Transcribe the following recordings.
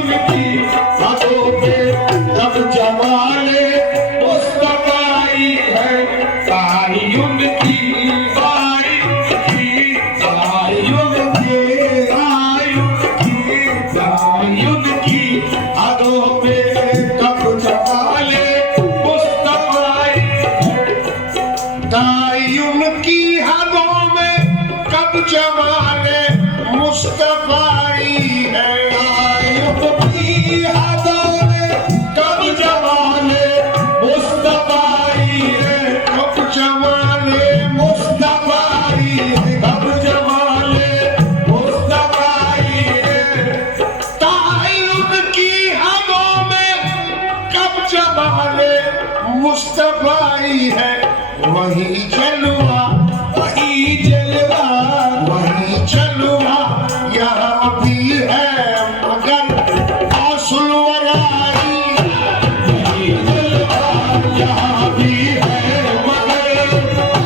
उनकी हाथों में तब जमाने मुस्तफाई है। ताई उनकी ताई उनकी हाथों में तब जमाने मुस्तफाई है। ताई उनकी हाथों में कब जमाने मुस्तफाई है। ताई उनकी हाथों में कब जमाने मुस्तफाई है। कब जमाने मुस्तफाई है। कब जमाने मुस्तफाई है। ताई उनकी हाथों में कब जमाने मुस्तफाई है। वही जलवा वही जलवा वही जलवा यहाँ भी है मगर असल वराई। वही जलवा यहाँ भी है मगर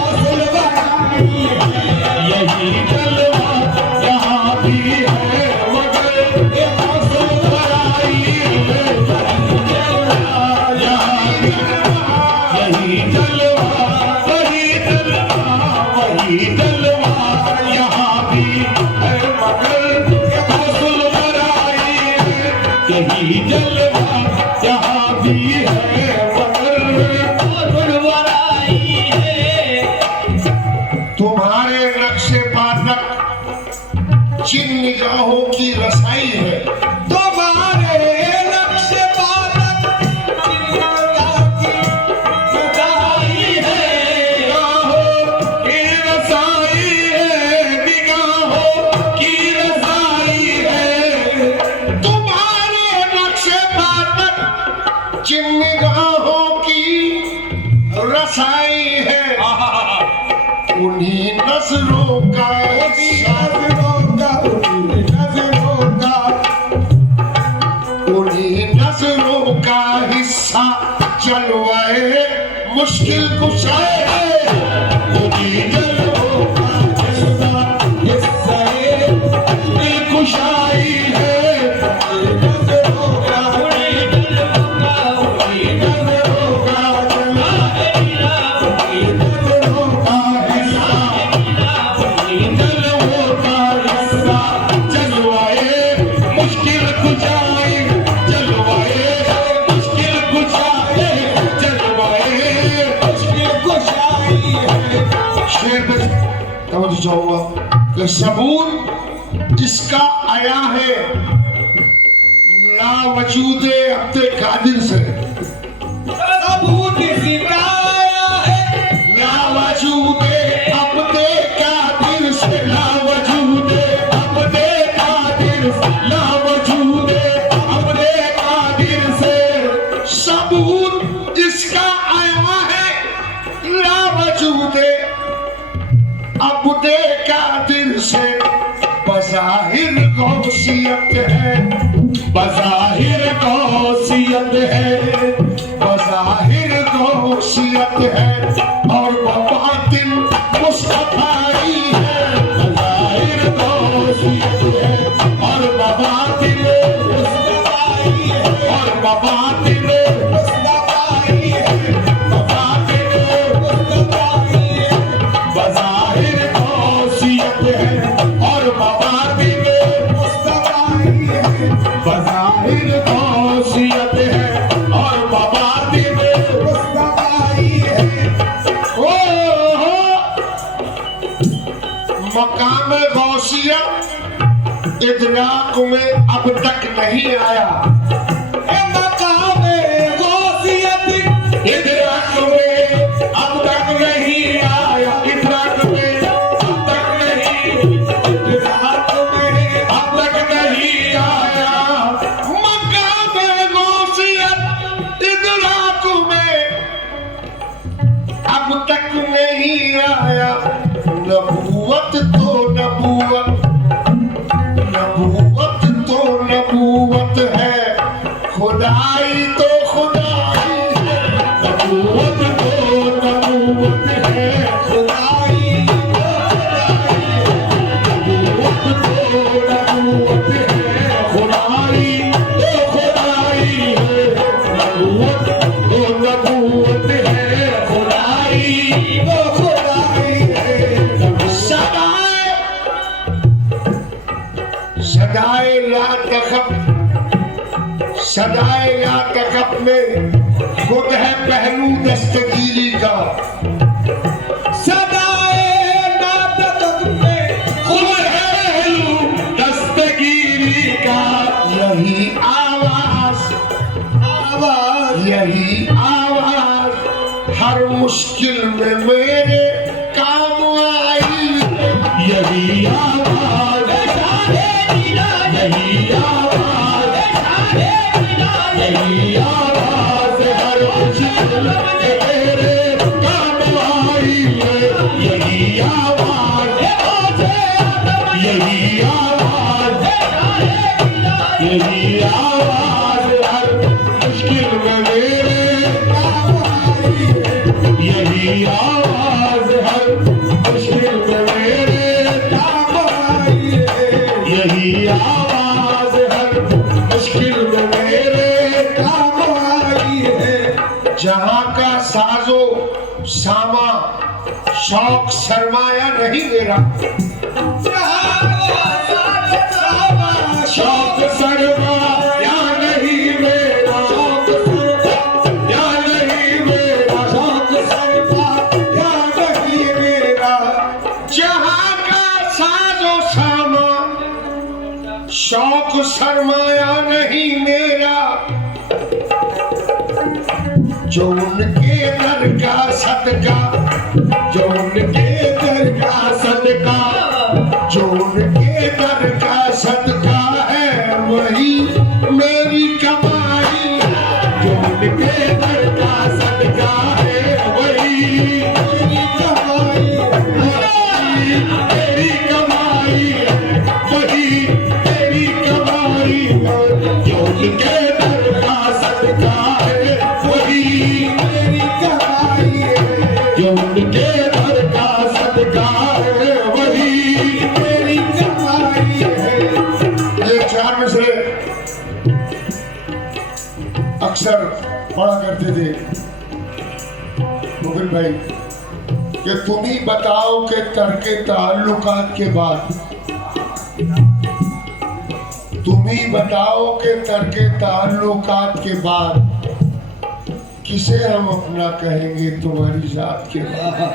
असल वराई। यही जलवा यहाँ भी है मगर असल वराई। यही जलवा वही जलवा यहाँ भी है मगर असल वराई। यही जलवा यहाँ भी है मगर असल वराई है। तुम्हारे नक्शे पातक जिन निगाहों की रसाई है। तुम्हारे नक्शे पातक जिन निगाहों की रसाई है। जिन निगाहों की रसाई है उन्हीं नजरों का उन्हीं नजरों का हिस्सा जलवाए मुश्किल कुशाए है। उन्हीं नजरों का हिस्सा मुश्किल कुशाई है। कि सबूत जिसका आया है ला वजूदे अब्दे कादिर से। सबूत जिसका आया है ला वजूदे अब्दे कादिर से। ला वजूदे अब्दे कादिर से। ला वजूदे अब्दे कादिर से। सबूत जिसका आया है ला वजूदे अब्दे कादिर से। बज़ाहिर गौसियत है बज़ाहिर गौसियत है बज़ाहिर गौसियत है और बबातिन मुस्तफाई है। बज़ाहिर गौसियत है और बबातिन मुस्तफाई है। और बबातिन मुस्तफाई है। बबातिन मुस्तफाई है। बज़ाहिर गौसियत है और बबातिन मुस्तफाई है। बज़ाहिर गौसियत है और बबातिन मुस्तफाई है। मकाम गौसियत इदराक में अब तक नहीं आया। मकाम गौसियत इदराक में अब तक नहीं आया। इदराक में अब तक नहीं इदराक में अब तक नहीं आया। मकाम गौसियत इदराक में अब तक नहीं आया। नबूवत तो नबूवत नबूवत तो नबूवत है। खुदाई तो खुदाई है। नबूवत तो नबूवत है। खुदाई तो खुदाई है। नबूवत तो नबूवत है। खुदाई तो सदाएगा तक अपने खुद है पहलू दस्तगीरी का, सदाएगा तक अपने खुद है पहलू दस्तगीरी का। यही आवाज यही आवाज हर मुश्किल में मेरे काम आई। यही आवाज यही आवाज यही आवाज हर मुश्किल में मेरे काम आई। यही आवाज यही आवाज यही आवाज हर मुश्किल में मेरे काम आई। यही आवाज हर मुश्किल में मेरे काम आई। यही आवाज हर मुश्किल में मेरे काम आई है। जहाँ का साजो सामा शौक सरमाया नहीं मेरा, शौक सरमाया नहीं मेरा, या नहीं मेरा, शौक सरमाया नहीं मेरा। जहाँ का साजो सामा शौक सरमाया नहीं मेरा, जो उनके दर का सदका, जो उनके दर का सदका, जो उनके दर का सदका है वही मेरी कमाई। जो उनके दर का सदका है वही मेरी कमाई, वही मेरी कमाई, वही मेरी कमाई। जो उनके दर का सदका है वही मेरी कमाई, जो उनके दर का सदका है वही मेरी कमाई है। ये चार मिसरे अक्सर पढ़ा करते थे मुबिन भाई कि तुम ही बताओ कि तर्के ताल्लुकात के बाद, तुम ही बताओ कि तर्के ताल्लुकात के बाद किसे हम अपना कहेंगे तुम्हारी जात के बाद।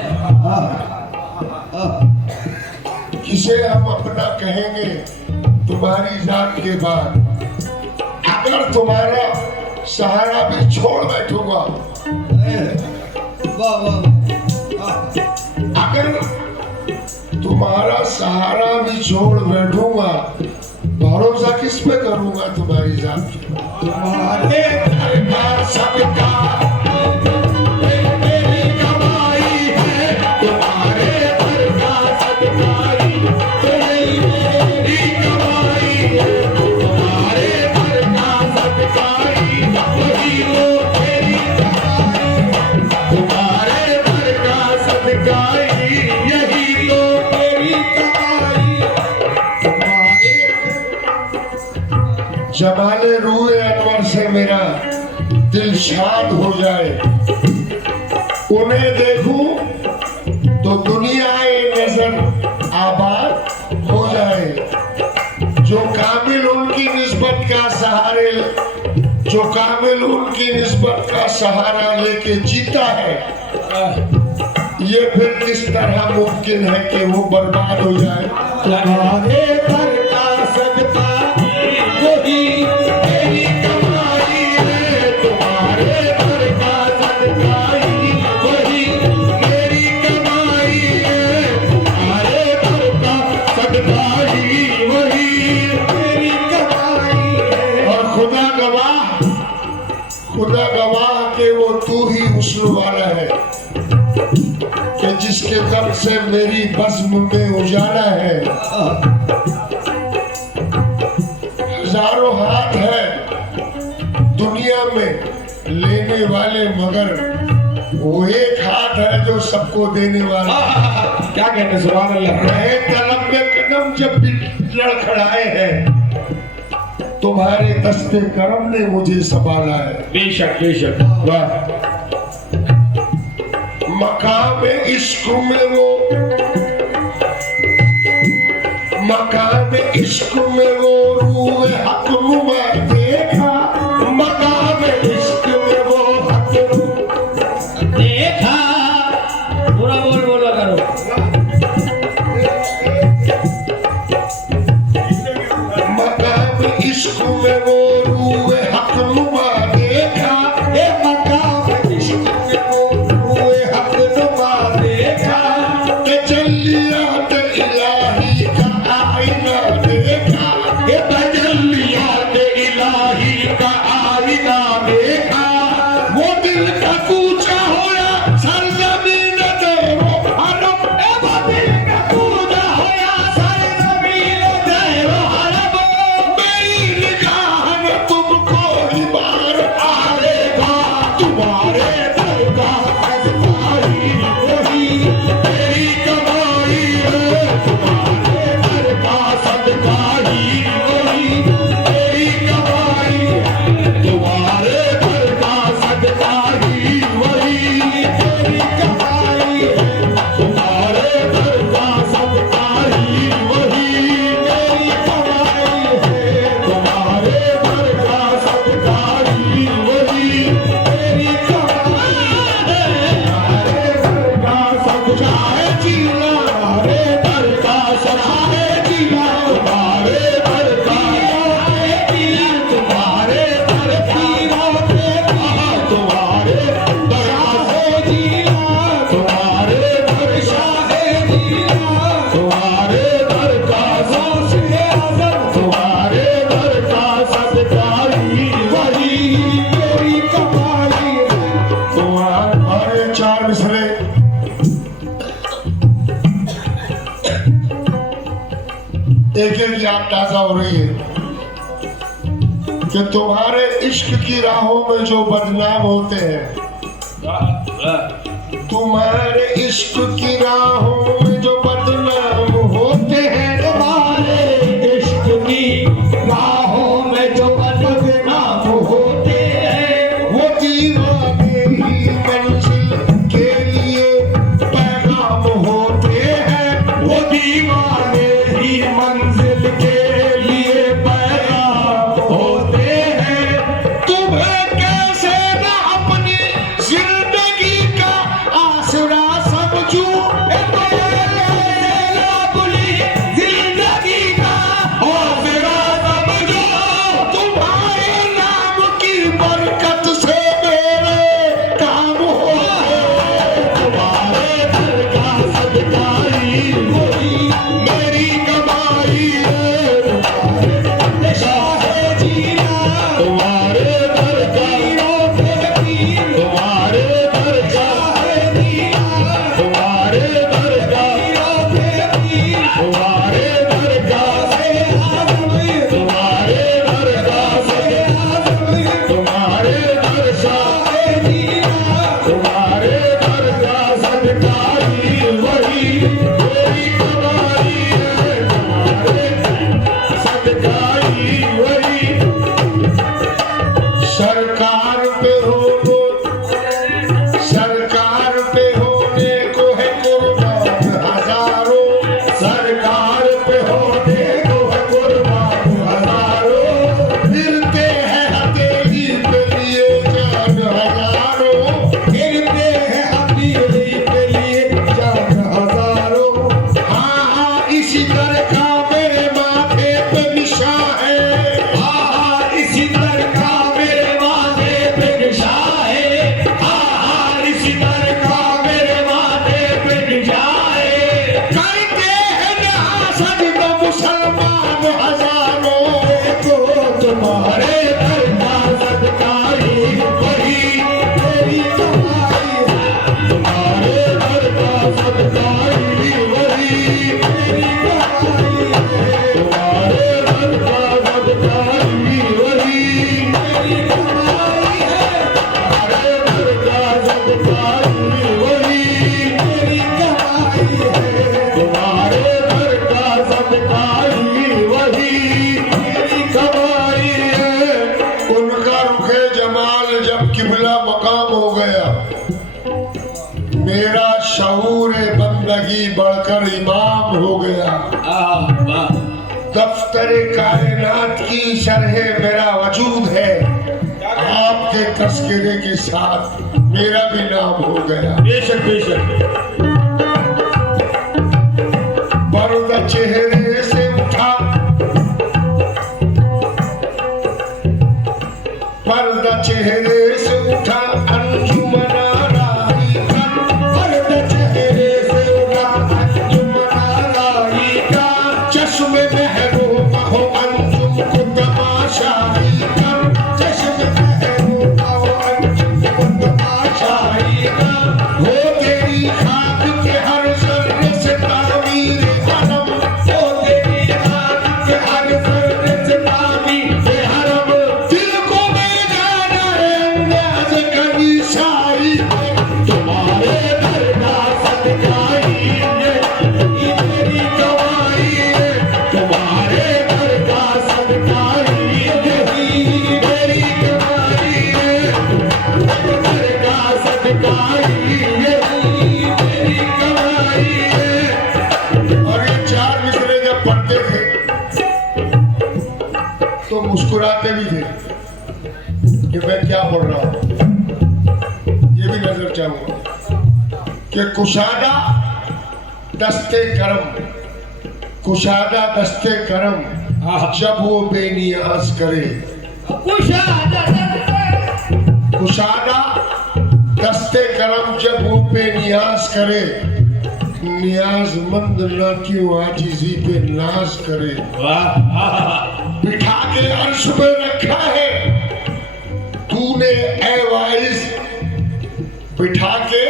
किसे हम अपना कहेंगे तुम्हारी जात के बाद। अगर तुम्हारा सहारा भी छोड़ बैठूंगा, अगर तुम्हारा सहारा भी छोड़ बैठूंगा, भरोसा किस पे करूंगा तुम्हारी जात पे। तुम्हारे घर का सबका मेरी कमाई है, तुम्हारे घर का सबका मेरी कमाई है, तुम्हारे घर का सबका वही वो मेरी कमाई, तुम्हारे घर का सबका यही तो मेरी कमाई। जमाले रूए अनवर से मेरा दिल शाद हो जाए, उन्हें देखूं तो दुनियाए नजर आबाद हो जाए। जो कामिल उनकी निस्बत का सहारे, जो कामिल उनकी निस्बत का सहारा लेके जीता है, ये फिर किस तरह मुमकिन है कि वो बर्बाद हो जाए। तुम्हारे घर का सदका वही मेरी कमाई है, तुम्हारे घर का सदका वही मेरी कमाई है, तुम्हारे घर का सदका वही मेरी कमाई है। और खुदा गवाह के वो तू ही हुस्न वाला है कि जिसके दम से मेरी बज़्म में उजाला है। हजारों हाथ है दुनिया में लेने वाले, मगर वो एक हाथ है जो सबको देने वाला। क्या कहते सुभान अल्लाह। रहे तलब में कदम जब भी लड़खड़ाए हैं, तुम्हारे दस्ते करम ने मुझे संभाला है। बेशक बेशक। वाह। मकाम इश्क में वो, मकाम इश्क में वो रूह हक नुमा देखा हो रही है कि तुम्हारे इश्क की राहों में जो बदनाम होते हैं, तुम्हारे इश्क की राहों में जो बदनाम होते हैं, तुम्हारे इश्क की राहों में जो बदनाम होते हैं, वो दीवाने ही मंजिल के लिए पैगाम होते हैं। वो दीवाने ही मंजिल के लिए पैगाम होते हैं। तुम्हें कैसे न अपनी जिंदगी का आसरा समझूं, अपनी जिंदगी का हौसला समझो। तुम्हारे नाम की बरकत से मेरे काम होते हैं। तुम्हारे घर का सदका ही वही मेरी कमाई है, शाहे जीना। तुम्हारे घर का, पीरों के पीर तुम्हारे घर का, शाहे जीना। तुम्हारे घर का, पीरों के पीर तुम्हारे घर का, से आज़म, तुम्हारे घर का, से आज़म, तुम्हारे घर का, शाहे जीना। तुम्हारे घर का सदका ही वही मेरी कमाई है, तुम्हारे सदका ही वही। सरकार पे होने, सरकार पे होने को है कुर्बान हजारों, सरकार पे होने को है कुर्बान हजारों। फिरते हैं हथेली पे लिए जान हजारों, गिरते हैं हथेली पे लिए जान हजारों। हाँ हाँ इसी तरह का मेरे माथे पे निशान है, इसी तरह का मेरे माथे पे निशान है। इसी तरह का मेरे माथे पे निशान है। करते हैं यहाँ सजदा मुसलमान हजारों। देखो तुम्हारे घर का सदका ही वही मेरी कमाई है। तुम्हारे घर का सदका ही वही मेरी कमाई है। तुम्हारे घर का सदका ही वही मेरी कमाई है। तुम्हारे घर का सदका ही वही मेरी कमाई है। तुम्हारे घर का सदका ही वही मेरी कमाई है। उनका रुखे जमाल जब किबला मकाम हो गया, मेरा शऊर बंदगी बढ़कर इमाम हो गया। दफ्तर कायनात की शरह मेरा वजूद है, आपके तस्करे के साथ मेरा भी नाम हो गया। बेशक बेशक पर्दा चेहरे से उठा, पर्दा चेहरे से उठा, अंजुमना राही का, पर्दा चेहरे से उठा, अंजुमना राही का, चश्मे महबूबा हो अंजुम को तमाशाई का, चश्मे महबूबा हो अंजुम को तमाशाई का, हो तेरी खाक के हर जर्रे से तामीर हरम, हो तेरी खाक के हर जर्रे से तामीर हरम, दिल को बेगाना है अंदाज कभी शाही, तुम्हारे घर का सदका ही है, ये मेरी कमाई है, तुम्हारे घर का सदका ही है, मेरी कमाई है, घर का सदका ही है, मेरी कमाई है। और ये चार मिसरे जब पढ़ते थे तो मुस्कुराते भी थे कि मैं क्या पढ़ रहा हूं। ये भी नजर चाहूंगा कि कुशादा दस्ते करम, कुशादा दस्ते करम जब वो बेनियाज करे, कुशादा दस्ते करम जब वो बेनियाज करे, नियाजमंद न क्यों आजिज़ी पे नाज करे। बिठा के अर्श पे रखा है तूने ए वाइस, बिठा के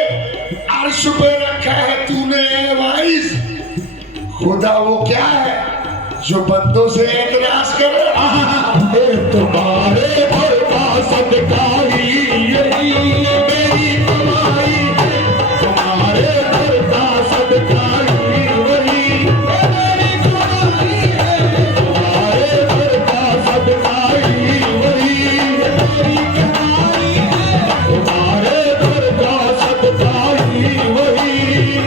अर्श पे रखा है तूने ए वाइस। खुदा वो क्या है जो बंदों से एतराज करे। तुम्हारे घर का सदका ही यही मेरी कमाई है, तुम्हारे घर का सदका ही वही मेरी कमाई है, तुम्हारे घर का सदका ही वही मेरी कमाई है, तुम्हारे घर का सदका ही वही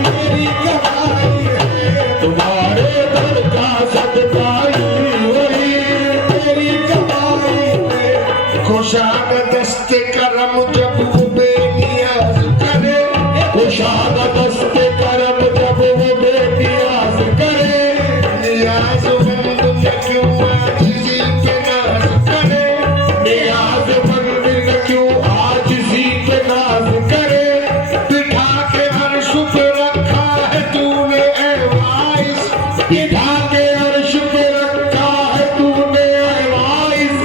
मेरी कमाई है, तुम्हारे घर का सदका ही वही मेरी कमाई है। कुशाद दस्ते करम जब वो बेनियाज करे, कुशाद दस्ते करम जब वो बेनियाज करे, नियाज मंद न क्यों आजिज़ी पे नाज करे, नियाज मंद न क्यों आजिज़ी पे नाज करे, बिठा के अर्श पे रखा है तूने ऐ वाइस, बिठा के अर्श पे रखा है तूने ऐ वाइस,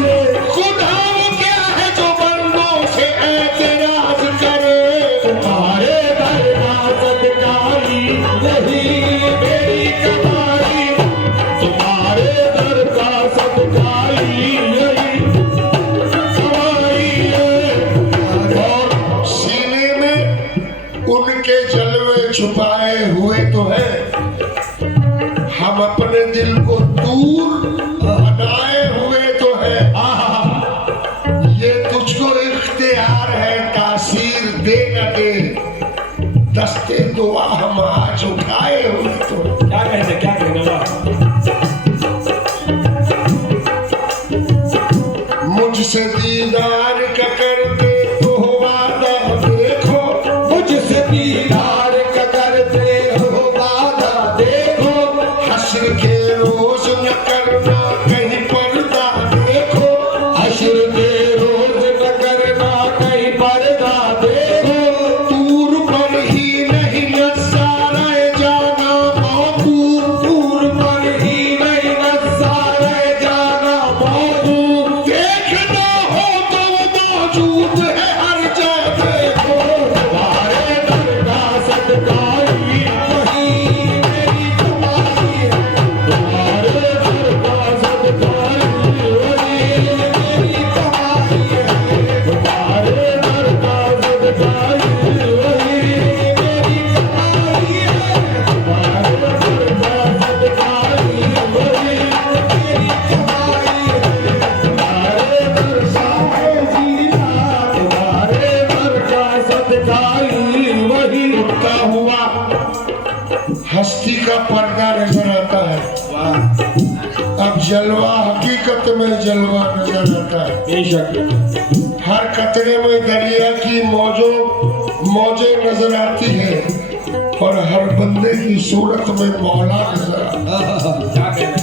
खुदा वो क्या है जो बंदों से एतराज करे। तुम्हारे घर का सदका ही वही मेरी कमाई, तुम्हारे घर का सदका ही यही कमाई है। और सीने में उनके जलवे छुपाए हुए तो है, हम अपने दिल को दूर बनाए हुए तो है। ये तुझको इख्तियार है, तासीर दे न दे, दस्ते दुआ हम आज उठाए हुए तो है। क्या कहने मुझसे दीदार क्या करते तो वादा देखो, मुझसे दीदार का करते हो वादा देखो, हश्र के रोज न करना कहीं पर्दा देखो, हश्र के रोज न करना कहीं पर्दा देखो, दूर पर ही नहीं नज़ारे जाना मौकूफ, दूर पर ही नहीं नज़ारे जाना मौकूफ, देखना हो तो वो मौजूद है हर जगह देखो। तुम्हारे घर का सदका ही वही मेरी कमाई है, तुम्हारे घर का सदका ही वही मेरी कमाई है, तुम्हारे घर का सदका ही वही मेरी कमाई है, तुम्हारे घर का सदका ही वही मेरी कमाई है, तुम्हारे घर का जीना, तुम्हारे घर का सदका ही वही उठता हुआ हस्ती का पर्दा नजर आता है, अब जलवा हकीकत में जलवा नजर आता है। बेशक हर कतरे में दरिया की मौजें नजर आती है, और हर बंदे की सूरत में मौला नजर आता है। क्या कहना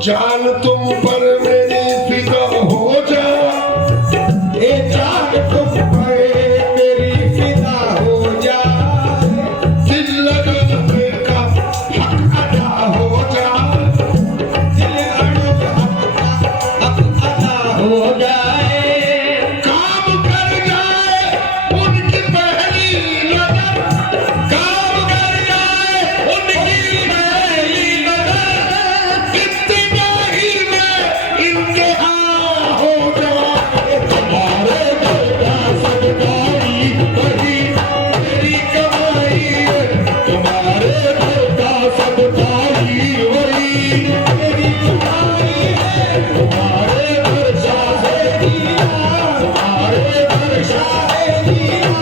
जान तुम पर मेरी फिदा हो जा, ए जान तुम पे मेरी फिदा हो जा, दिल लगाने का हक अदा हो जा, दिल अड़ब हक अदा हो जाए, काम कर जाए उनकी पहली नजर, काम कर जाए उनकी पहली नजर, इत्तिबा ही में इंतहा हो जाए। तुम्हारे घर का सदका ही वही मेरी कमाई है, तुम्हारे घर का सदका ही वही मेरी कमाई है, तुम्हारे घर शाहेदिया, तुम्हारे घर शाहेदिया,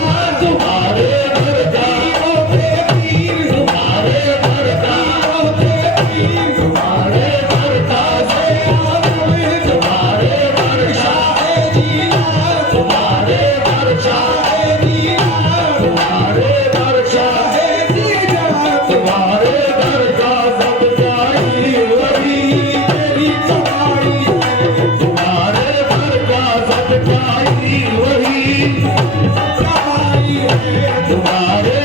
तुम्हारे घर पीरों पे पीर, तुम्हारे घर पीरों पे पीर, तुम्हारे घर का ज़यान, तुम्हारे घर शाहेदिया, तुम्हारे घर शाहेदिया, तुम्हारे घर शाहेदिया, तुम्हारे घर का सदका ही वही मेरी कमाई है, तुम्हारे घर का सदका ही वही कमाई है, तुम्हारे